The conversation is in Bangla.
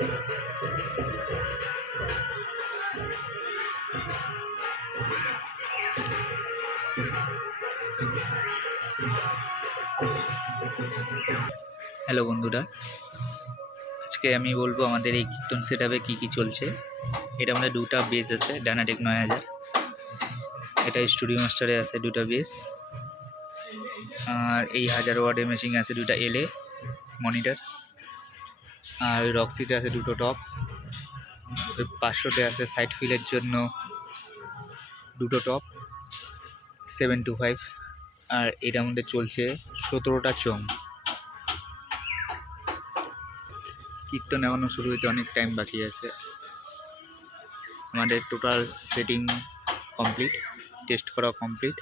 হ্যালো বন্ধুরা, আজকে আমি বলবো আমাদের এই কীর্তন সেট আপে কী কী চলছে। এটা আমাদের দুটা বেস আছে, ডায়নাটেক 9000। এটা স্টুডিও মাস্টারে আছে দুটা বেস, আর এই 1000 ওয়াটের মেশিন আছে দুটা এলএ মনিটর, আর ওই রক্সিতে আছে দুটো টপ, ওই 500তে আছে সাইড ফিলের জন্য দুটো টপ 725, আর এটার মধ্যে চলছে 17টা চোং। কীর্তন এখনও শুরু হইতে অনেক টাইম বাকি আছে। আমাদের টোটাল সেটিং কমপ্লিট, টেস্ট করা কমপ্লিট।